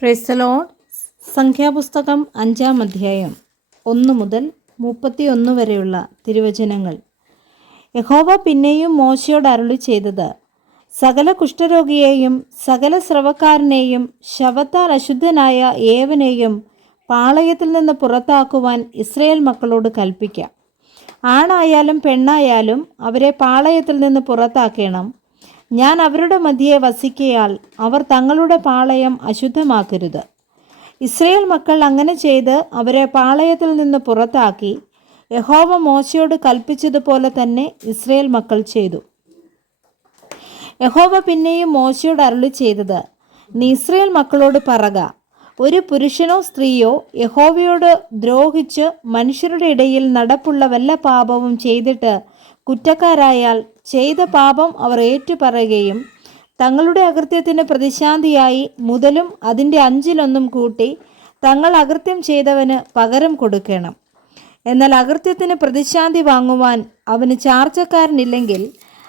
Praise the Lord. സംഖ്യാപുസ്തകം 5-ാം അധ്യായം 1 മുതൽ 31 വരെയുള്ള തിരുവചനങ്ങൾ. യഹോവ പിന്നെയും മോശയോട് അരുളി ചെയ്തത്, സകല കുഷ്ഠരോഗിയെയും സകല സ്രവക്കാരനെയും ശവത്താൽ അശുദ്ധനായ ഏവനെയും പാളയത്തിൽ നിന്ന് പുറത്താക്കുവാൻ ഇസ്രായേൽ മക്കളോട് കൽപ്പിക്കാം. ആണായാലും പെണ്ണായാലും അവരെ പാളയത്തിൽ നിന്ന് പുറത്താക്കണം. ഞാൻ അവരുടെ മധ്യേ വസിക്കയാൽ അവർ തങ്ങളുടെ പാളയം അശുദ്ധമാക്കരുത്. ഇസ്രായേൽ മക്കൾ അങ്ങനെ ചെയ്ത് അവരെ പാളയത്തിൽ നിന്ന് പുറത്താക്കി. യഹോവ മോശയോട് കൽപ്പിച്ചതുപോലെ തന്നെ ഇസ്രായേൽ മക്കൾ ചെയ്തു. യഹോവ പിന്നെയും മോശയോട് അരുളി ചെയ്തത്, നീ ഇസ്രായേൽ മക്കളോട് പറക, ഒരു പുരുഷനോ സ്ത്രീയോ യഹോവയോട് ദ്രോഹിച്ച് മനുഷ്യരുടെ ഇടയിൽ നടപ്പുള്ള വല്ല പാപവും ചെയ്തിട്ട് കുറ്റക്കാരായാൽ ചെയ്ത പാപം അവർ ഏറ്റുപറയുകയും തങ്ങളുടെ അകൃത്യത്തിന് പ്രതിശാന്തിയായി മുതലും അതിൻ്റെ 5-1 കൂട്ടി തങ്ങൾ അകൃത്യം ചെയ്തവന് പകരം കൊടുക്കണം. എന്നാൽ അകൃത്യത്തിന് പ്രതിശാന്തി വാങ്ങുവാൻ അവന് ചാർച്ചക്കാരനില്ലെങ്കിൽ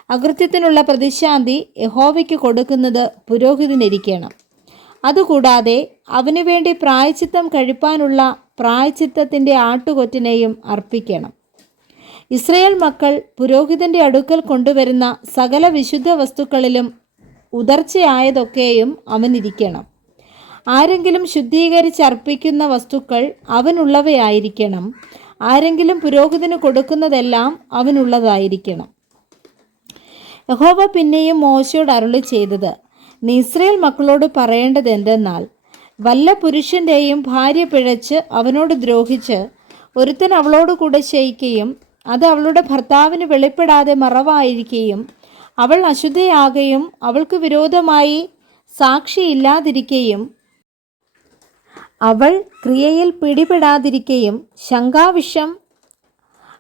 അകൃത്യത്തിനുള്ള പ്രതിശാന്തി യഹോവയ്ക്ക് കൊടുക്കുന്നത് പുരോഹിതനിരിക്കണം. അതുകൂടാതെ അവനു വേണ്ടി പ്രായശ്ചിത്തം കഴിപ്പാനുള്ള പ്രായശ്ചിത്തത്തിൻ്റെ ആട്ടുകൊറ്റനെയും അർപ്പിക്കണം. ഇസ്രായേൽ മക്കൾ പുരോഹിതൻ്റെ അടുക്കൽ കൊണ്ടുവരുന്ന സകല വിശുദ്ധ വസ്തുക്കളിലും ഉദർച്ചയായതൊക്കെയും അവനിരിക്കണം. ആരെങ്കിലും ശുദ്ധീകരിച്ചർപ്പിക്കുന്ന വസ്തുക്കൾ അവനുള്ളവയായിരിക്കണം. ആരെങ്കിലും പുരോഹിതന് കൊടുക്കുന്നതെല്ലാം അവനുള്ളതായിരിക്കണം. യഹോവ പിന്നെയും മോശയോട് അരുളി ചെയ്തത്, നീ ഇസ്രായേൽ മക്കളോട് പറയേണ്ടത് എന്തെന്നാൽ, വല്ല പുരുഷൻ്റെയും ഭാര്യ പിഴച്ച് അവനോട് ദ്രോഹിച്ച് ഒരുത്തൻ അവളോട് കൂടെ ശയിക്കുകയും അത് അവളുടെ ഭർത്താവിന് വെളിപ്പെടാതെ മറവായിരിക്കുകയും അവൾ അശുദ്ധയാകുകയും അവൾക്ക് വിരോധമായി സാക്ഷിയില്ലാതിരിക്കുകയും അവൾ ക്രിയയിൽ പിടിപെടാതിരിക്കുകയും ശങ്കാവിഷം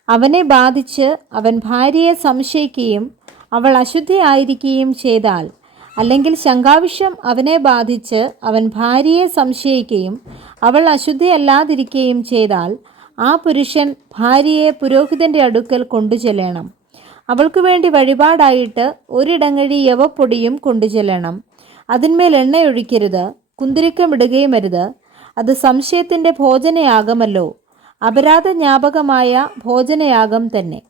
അവനെ ബാധിച്ച് അവൻ ഭാര്യയെ സംശയിക്കുകയും അവൾ അശുദ്ധയായിരിക്കുകയും ചെയ്താൽ, അല്ലെങ്കിൽ ശങ്കാവിഷം അവനെ ബാധിച്ച് അവൻ ഭാര്യയെ സംശയിക്കുകയും അവൾ അശുദ്ധയല്ലാതിരിക്കുകയും ചെയ്താൽ, ആ പുരുഷൻ ഭാര്യയെ പുരോഹിതൻ്റെ അടുക്കൽ കൊണ്ടുചെല്ലണം. അവൾക്ക് വേണ്ടി വഴിപാടായിട്ട് ഒരിടങ്ങഴി യവപ്പൊടിയും കൊണ്ടുചെല്ലണം. അതിന്മേൽ എണ്ണയൊഴിക്കരുത്, കുന്തിരിക്കമിടുകയും അരുത്. അത് സംശയത്തിൻ്റെ ഭോജനയാഗമല്ലോ, അപരാധ ജ്ഞാപകമായ ഭോജനയാഗം തന്നെ.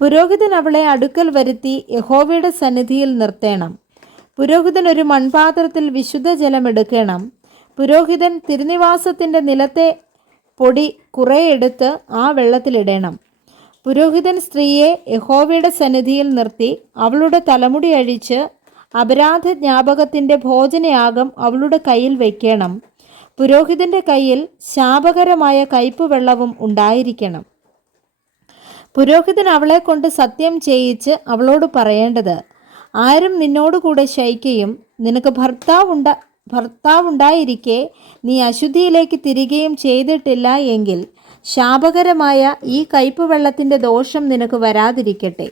പുരോഹിതൻ അവളെ അടുക്കൽ വരുത്തി യഹോവയുടെ സന്നിധിയിൽ നിർത്തേണം. പുരോഹിതൻ ഒരു മൺപാത്രത്തിൽ വിശുദ്ധ ജലം എടുക്കണം. പുരോഹിതൻ തിരുനിവാസത്തിൻ്റെ നിലത്തെ പൊടി കുറേ എടുത്ത് ആ വെള്ളത്തിലിടണം. പുരോഹിതൻ സ്ത്രീയെ യഹോവയുടെ സന്നിധിയിൽ നിർത്തി അവളുടെ തലമുടി അഴിച്ച് അപരാധ ജ്ഞാപകത്തിൻ്റെ ഭോജനയാഗം അവളുടെ കയ്യിൽ വയ്ക്കണം. പുരോഹിതൻ്റെ കയ്യിൽ ശാപകരമായ കയ്പ് വെള്ളവും ഉണ്ടായിരിക്കണം. പുരോഹിതൻ അവളെ കൊണ്ട് സത്യം ചെയ്യിച്ച് അവളോട് പറയേണ്ടത്, ആരും നിന്നോടുകൂടെ ശയിക്കുകയും നിനക്ക് ഭർത്താവുണ്ടായിരിക്കെ നീ അശുദ്ധിയിലേക്ക് തിരികെയും ചെയ്തിട്ടില്ല എങ്കിൽ ശാപകരമായ ഈ കയ്പ് വെള്ളത്തിൻ്റെ ദോഷം നിനക്ക് വരാതിരിക്കട്ടെ.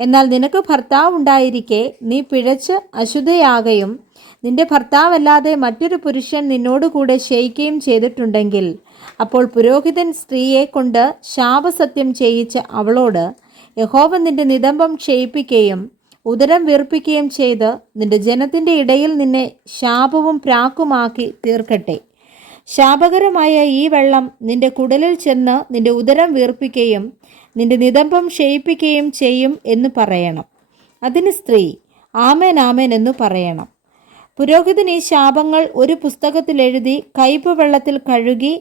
എന്നാൽ നിനക്ക് ഭർത്താവുണ്ടായിരിക്കെ നീ പിഴച്ച് അശുദ്ധയാകുകയും നിന്റെ ഭർത്താവല്ലാതെ മറ്റൊരു പുരുഷൻ നിന്നോടുകൂടെ ശയിക്കുകയും ചെയ്തിട്ടുണ്ടെങ്കിൽ, അപ്പോൾ പുരോഹിതൻ സ്ത്രീയെ കൊണ്ട് ശാപസത്യം ചെയ്യിച്ച് അവളോട്, യഹോവ നിന്റെ നിതംബം ക്ഷയിപ്പിക്കുകയും ഉദരം വീർപ്പിക്കുകയും ചെയ്ത് നിന്റെ ജനത്തിൻ്റെ ഇടയിൽ നിന്നെ ശാപവും പ്രാക്കുമാക്കി തീർക്കട്ടെ. ശാപകരമായ ഈ വെള്ളം നിന്റെ കുടലിൽ ചെന്ന് നിന്റെ ഉദരം വീർപ്പിക്കുകയും നിന്റെ നിതംബം ക്ഷയിപ്പിക്കുകയും ചെയ്യും എന്ന് പറയണം. അതിന് സ്ത്രീ ആമേൻ ആമേൻ എന്ന് പറയണം. പുരോഹിതൻ ഈ ശാപങ്ങൾ ഒരു പുസ്തകത്തിൽ എഴുതി കയ്പ് വെള്ളത്തിൽ കഴുകി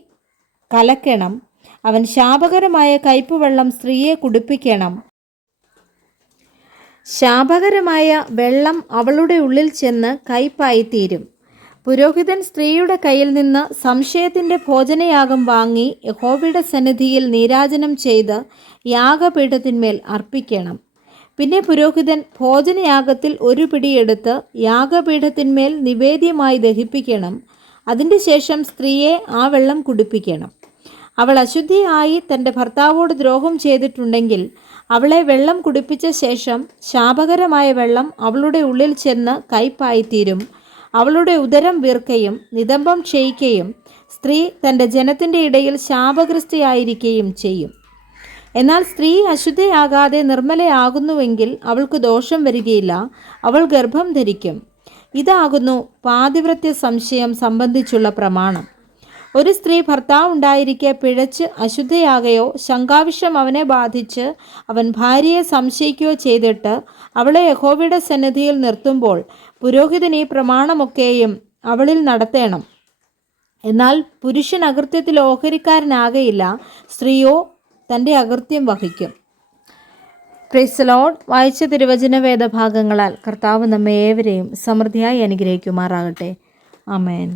കലക്കണം. അവൻ ശാപകരമായ കയ്പ് വെള്ളം സ്ത്രീയെ കുടിപ്പിക്കണം. ശാപകരമായ വെള്ളം അവളുടെ ഉള്ളിൽ ചെന്ന് കയ്പായിത്തീരും. പുരോഹിതൻ സ്ത്രീയുടെ കയ്യിൽ നിന്ന് സംശയത്തിൻ്റെ ഭോജനയാഗം വാങ്ങി യഹോവയുടെ സന്നിധിയിൽ നീരാജനം ചെയ്ത് യാഗപീഠത്തിന്മേൽ അർപ്പിക്കണം. പിന്നെ പുരോഹിതൻ ഭോജനയാഗത്തിൽ ഒരു പിടിയെടുത്ത് യാഗപീഠത്തിന്മേൽ നിവേദ്യമായി ദഹിപ്പിക്കണം. അതിൻ്റെ ശേഷം സ്ത്രീയെ ആ വെള്ളം കുടിപ്പിക്കണം. അവൾ അശുദ്ധിയായി തൻ്റെ ഭർത്താവോട് ദ്രോഹം ചെയ്തിട്ടുണ്ടെങ്കിൽ അവളെ വെള്ളം കുടിപ്പിച്ച ശേഷം ശാപകരമായ വെള്ളം അവളുടെ ഉള്ളിൽ ചെന്ന് കയ്പായിത്തീരും. അവളുടെ ഉദരം വീർക്കുകയും നിതംബം ക്ഷയിക്കുകയും സ്ത്രീ തൻ്റെ ജനത്തിൻ്റെ ഇടയിൽ ശാപഗ്രസ്തയായിരിക്കുകയും ചെയ്യും. എന്നാൽ സ്ത്രീ അശുദ്ധയാകാതെ നിർമ്മലയാകുന്നുവെങ്കിൽ അവൾക്ക് ദോഷം വരികയില്ല, അവൾ ഗർഭം ധരിക്കും. ഇതാകുന്നു പാതിവ്രത്യ സംശയം സംബന്ധിച്ചുള്ള പ്രമാണം. ഒരു സ്ത്രീ ഭർത്താവുണ്ടായിരിക്കെ പിഴച്ച് അശുദ്ധയാകുകയോ ശങ്കാവിഷം അവനെ ബാധിച്ച് അവൻ ഭാര്യയെ സംശയിക്കുകയോ ചെയ്തിട്ട് അവളെ യഹോവയുടെ സന്നിധിയിൽ നിർത്തുമ്പോൾ പുരോഹിതൻ ഈ പ്രമാണമൊക്കെയും അവളിൽ നടത്തേണം. എന്നാൽ പുരുഷൻ അകൃത്യത്തിൽ ഓഹരിക്കാരനാകയില്ല, സ്ത്രീയോ തൻ്റെ അകൃത്യം വഹിക്കും. Praise the Lord. വായിച്ച തിരുവചന വേദഭാഗങ്ങളാൽ കർത്താവ് നമ്മെ ഏവരെയും സമൃദ്ധിയായി അനുഗ്രഹിക്കുമാറാകട്ടെ. ആമേൻ.